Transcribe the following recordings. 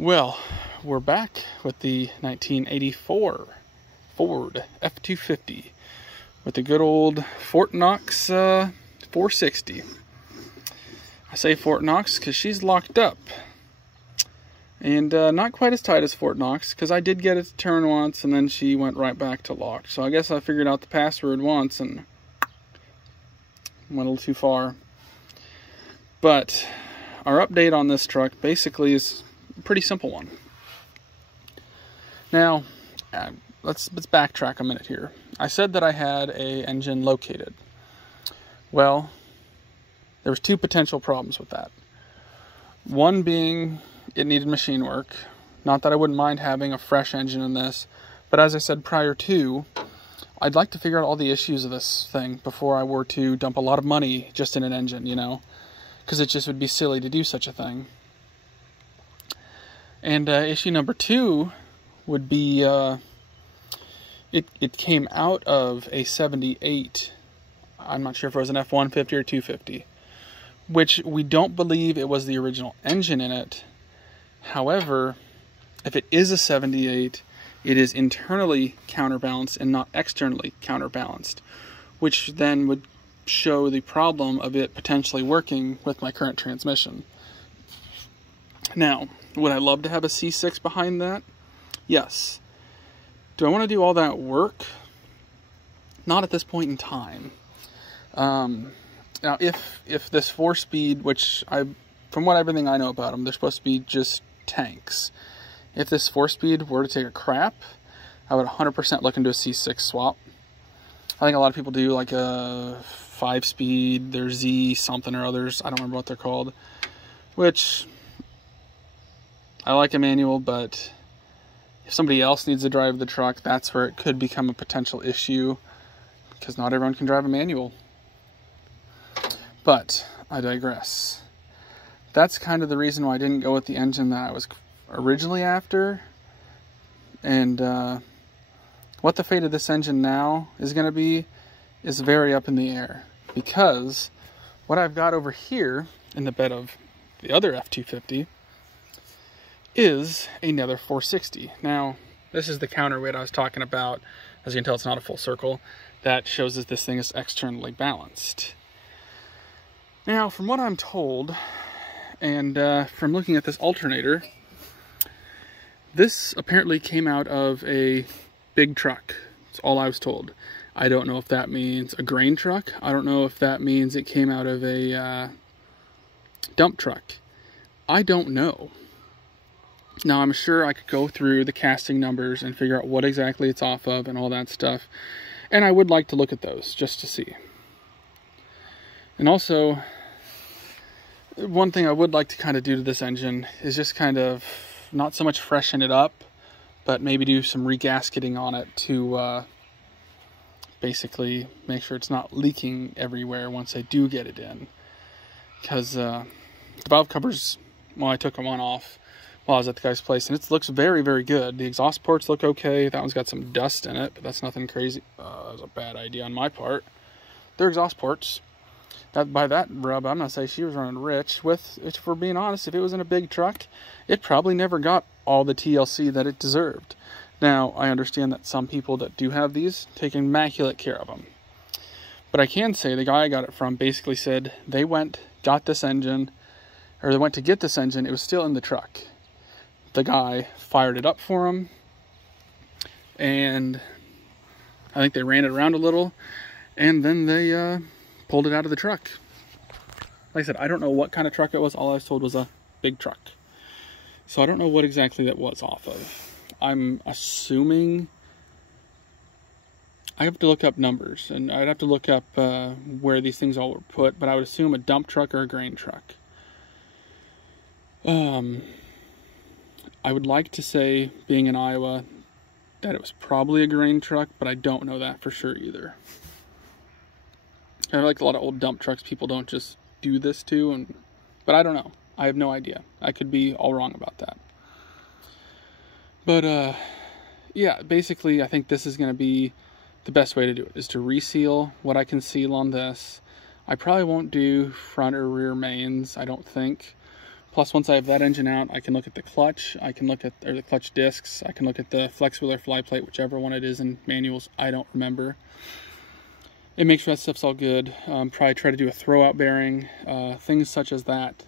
Well, we're back with the 1984 Ford F250 with the good old Fort Knox 460. I say Fort Knox because she's locked up. And not quite as tight as Fort Knox, because I did get it to turn once and then she went right back to locked. So I guess I figured out the password once and went a little too far. But our update on this truck basically is a pretty simple one. Now, let's backtrack a minute here. I said that I had a engine located. Well, there was two potential problems with that. One being it needed machine work. Not that I wouldn't mind having a fresh engine in this, but as I said prior to, I'd like to figure out all the issues of this thing before I were to dump a lot of money just in an engine, you know, because it just would be silly to do such a thing. And issue number two would be it came out of a 78. I'm not sure if it was an F150 or 250, which we don't believe it was the original engine in it. However, if it is a 78, it is internally counterbalanced and not externally counterbalanced, which then would show the problem of it potentially working with my current transmission. Now, would I love to have a C6 behind that? Yes. Do I want to do all that work? Not at this point in time. Now, if this 4-speed, which from everything I know about them, they're supposed to be just tanks. If this 4-speed were to take a crap, I would 100% look into a C6 swap. I think a lot of people do like a 5-speed, their Z something or others. I don't remember what they're called. Which, I like a manual, but if somebody else needs to drive the truck, that's where it could become a potential issue, because not everyone can drive a manual. But I digress. That's kind of the reason why I didn't go with the engine that I was originally after. And what the fate of this engine now is going to be is very up in the air. Because what I've got over here in the bed of the other F250 is another 460. Now, this is the counterweight I was talking about. As you can tell, it's not a full circle. That shows that this thing is externally balanced. Now, from what I'm told, and from looking at this alternator, this apparently came out of a big truck. That's all I was told. I don't know if that means a grain truck. I don't know if that means it came out of a dump truck. I don't know. Now, I'm sure I could go through the casting numbers and figure out what exactly it's off of and all that stuff. And I would like to look at those just to see. And also, one thing I would like to kind of do to this engine is just kind of not so much freshen it up, but maybe do some regasketing on it to basically make sure it's not leaking everywhere once I do get it in. Because the valve covers, well, I took one off while I was at the guy's place, and it looks very, very good. The exhaust ports look okay. That one's got some dust in it, but that's nothing crazy. That was a bad idea on my part. They're exhaust ports. By that rub, I'm gonna say she was running rich. If we're being honest, if it was in a big truck, it probably never got all the TLC that it deserved. Now, I understand that some people that do have these take immaculate care of them. But I can say the guy I got it from basically said they got this engine, or they went to get this engine, it was still in the truck. The guy fired it up for him, and I think they ran it around a little, and then they pulled it out of the truck. Like I said, I don't know what kind of truck it was. All I was told was a big truck. So I don't know what exactly that was off of. I'm assuming, I have to look up numbers, and I'd have to look up where these things all were put, but I would assume a dump truck or a grain truck. I would like to say, being in Iowa, that it was probably a grain truck, but I don't know that for sure either. I like a lot of old dump trucks people don't just do this to, but I don't know. I have no idea. I could be all wrong about that. But, yeah, basically I think this is going to be the best way to do it, is to reseal what I can seal on this. I probably won't do front or rear mains, I don't think. Plus, once I have that engine out, I can look at the clutch, I can look at, or the clutch discs, I can look at the flex wheel or fly plate, whichever one it is in manuals, I don't remember. And make sure that stuff's all good. Probably try to do a throwout bearing, things such as that,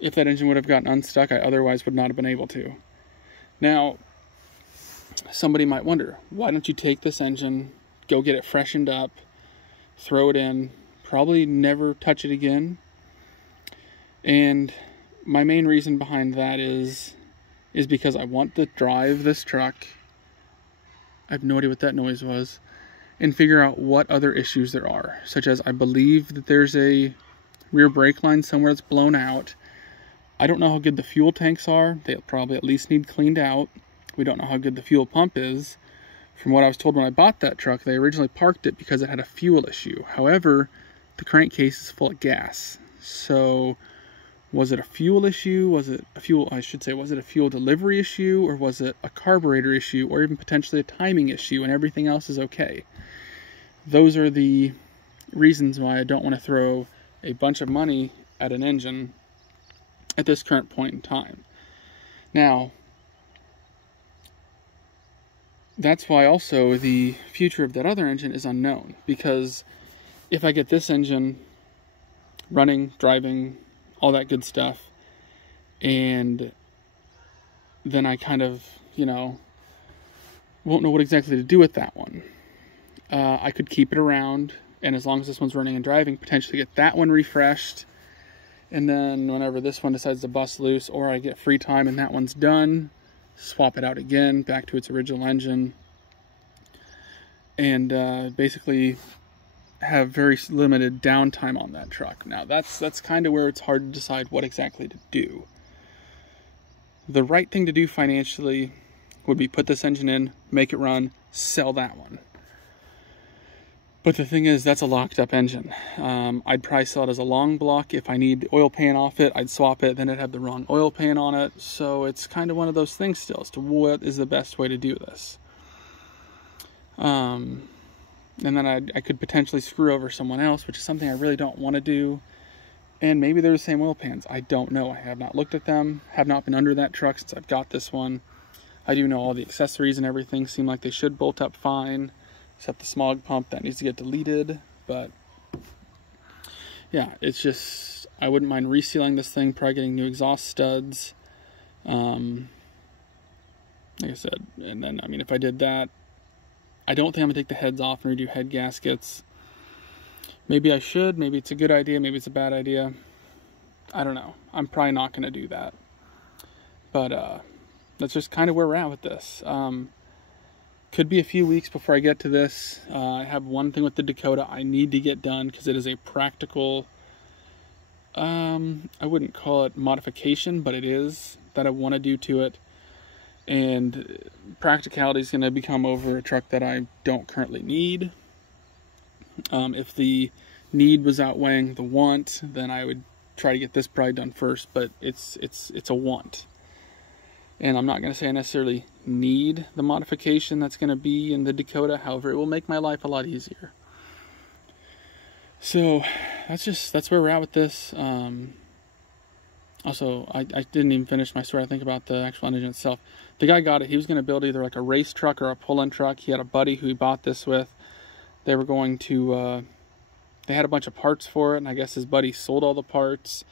if that engine would have gotten unstuck, I otherwise would not have been able to. Now, somebody might wonder, why don't you take this engine, go get it freshened up, throw it in, probably never touch it again? And my main reason behind that is because I want to drive this truck, I have no idea what that noise was, and figure out what other issues there are, such as I believe that there's a rear brake line somewhere that's blown out. I don't know how good the fuel tanks are. They'll probably at least need cleaned out. We don't know how good the fuel pump is. From what I was told when I bought that truck, they originally parked it because it had a fuel issue. However, the crankcase is full of gas. So, was it a fuel issue? Was it a fuel delivery issue? Or was it a carburetor issue? Or even potentially a timing issue and everything else is okay? Those are the reasons why I don't want to throw a bunch of money at an engine at this current point in time. Now, that's why also the future of that other engine is unknown, because if I get this engine running, driving, all that good stuff, and then I kind of, won't know what exactly to do with that one. I could keep it around, and as long as this one's running and driving, potentially get that one refreshed. And then whenever this one decides to bust loose, or I get free time and that one's done, swap it out again, back to its original engine. And basically have very limited downtime on that truck. Now, that's kind of where it's hard to decide what exactly to do. The right thing to do financially would be put this engine in, make it run, sell that one. But the thing is, that's a locked up engine. I'd probably sell it as a long block. If I need the oil pan off it, I'd swap it, then it'd have the wrong oil pan on it. So it's kind of one of those things still as to what is the best way to do this. And then I could potentially screw over someone else, which is something I really don't want to do. And maybe they're the same oil pans. I don't know. I have not looked at them, have not been under that truck since I've got this one. I do know all the accessories and everything seem like they should bolt up fine, except the smog pump that needs to get deleted. But yeah, it's just, I wouldn't mind resealing this thing, probably getting new exhaust studs. Like I said, and then, I mean, if I did that, I don't think I'm gonna take the heads off and redo head gaskets. Maybe I should, maybe it's a good idea, maybe it's a bad idea. I don't know. I'm probably not gonna do that. But that's just kind of where we're at with this. Could be a few weeks before I get to this. I have one thing with the Dakota I need to get done because it is a practical, I wouldn't call it modification, but it is, that I want to do to it. And practicality is going to become over a truck that I don't currently need. If the need was outweighing the want, then I would try to get this probably done first, but it's a want. And I'm not going to say I necessarily need the modification that's going to be in the Dakota. However, it will make my life a lot easier. So that's where we're at with this. Also, I didn't even finish my story, I think, about the actual engine itself. The guy got it. He was going to build either like a race truck or a pull-in truck. He had a buddy who he bought this with. They were going to, they had a bunch of parts for it, and I guess his buddy sold all the parts.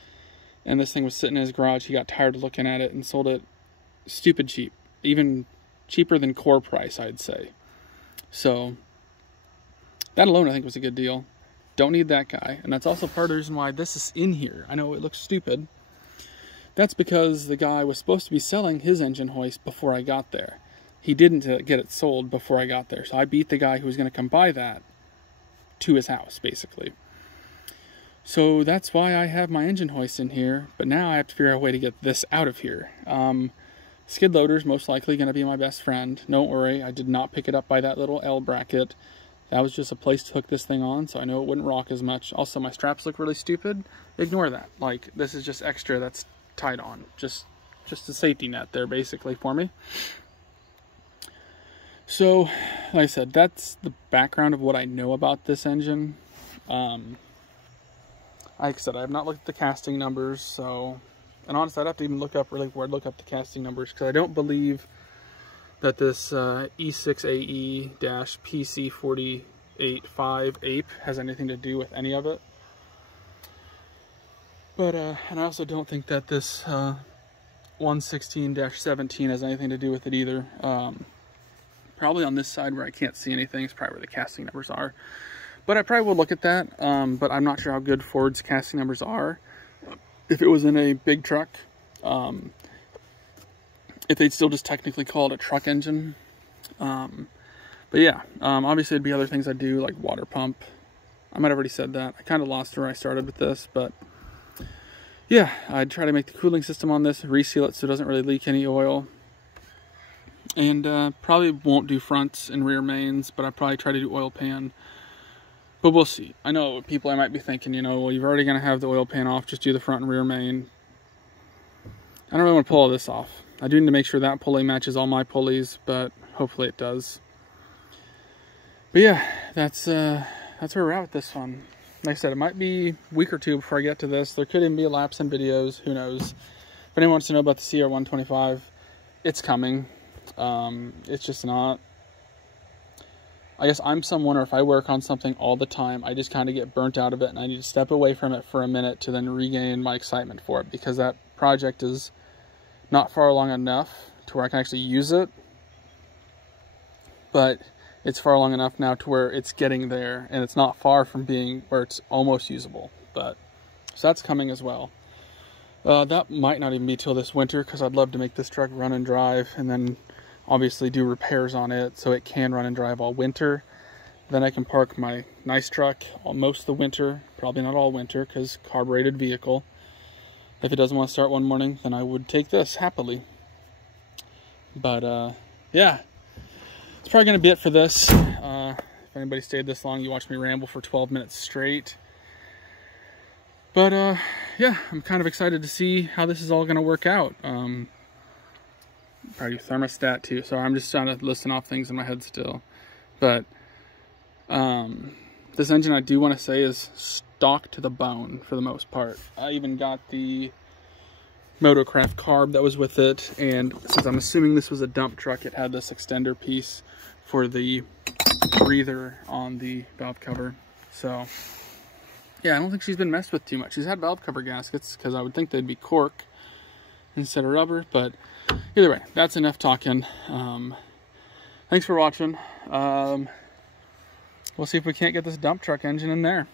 And this thing was sitting in his garage. He got tired of looking at it and sold it stupid cheap. Even cheaper than core price, I'd say. So, that alone I think was a good deal. Don't need that guy. And that's also part of the reason why this is in here. I know it looks stupid. That's because the guy was supposed to be selling his engine hoist before I got there. He didn't get it sold before I got there. So I beat the guy who was going to come buy that to his house, basically. So that's why I have my engine hoist in here. But now I have to figure out a way to get this out of here. Skid loader is most likely going to be my best friend. Don't worry, I did not pick it up by that little L bracket. That was just a place to hook this thing on, so I know it wouldn't rock as much. Also, my straps look really stupid. Ignore that. Like, this is just extra that's tied on. Just a safety net there, basically, for me. So, like I said, that's the background of what I know about this engine. I like I said, I have not looked at the casting numbers, so, and honestly, I'd have to even look up the casting numbers, because I don't believe that this E6AE-PC485 Ape has anything to do with any of it. But, and I also don't think that this 116-17 has anything to do with it either. Probably on this side where I can't see anything is probably where the casting numbers are. But I probably will look at that, but I'm not sure how good Ford's casting numbers are. If it was in a big truck, if they'd still just technically call it a truck engine. But yeah, obviously there'd be other things I'd do, like water pump. I might have already said that. I kind of lost where I started with this, but yeah, I'd try to make the cooling system on this, reseal it so it doesn't really leak any oil. And probably won't do fronts and rear mains, but I'd probably try to do oil pan. But we'll see. I know people I might be thinking, you know, well, you're already going to have the oil pan off, just do the front and rear main. I don't really want to pull all this off. I do need to make sure that pulley matches all my pulleys, but hopefully it does. But yeah, that's where we're at with this one. Like I said, it might be a week or two before I get to this. There could even be a lapse in videos, who knows. If anyone wants to know about the CR125, it's coming. It's just not, I guess I'm someone, or if I work on something all the time, I just kind of get burnt out of it, and I need to step away from it for a minute to then regain my excitement for it, because that project is not far along enough to where I can actually use it, but it's far along enough now to where it's getting there, and it's not far from being where it's almost usable. But so that's coming as well. That might not even be till this winter, because I'd love to make this truck run and drive, and then obviously do repairs on it so it can run and drive all winter. Then I can park my nice truck most of the winter, probably not all winter, because carbureted vehicle. If it doesn't want to start one morning, then I would take this happily. But yeah, it's probably going to be it for this. If anybody stayed this long, you watched me ramble for 12 minutes straight. But yeah, I'm kind of excited to see how this is all going to work out. Probably thermostat too, so I'm just trying to listen off things in my head still. But this engine, I do want to say, is stock to the bone for the most part. I even got the Motocraft carb that was with it, and since I'm assuming this was a dump truck, it had this extender piece for the breather on the valve cover. So yeah, I don't think she's been messed with too much. She's had valve cover gaskets, because I would think they'd be cork instead of rubber, but either way, that's enough talking. Thanks for watching. We'll see if we can't get this dump truck engine in there.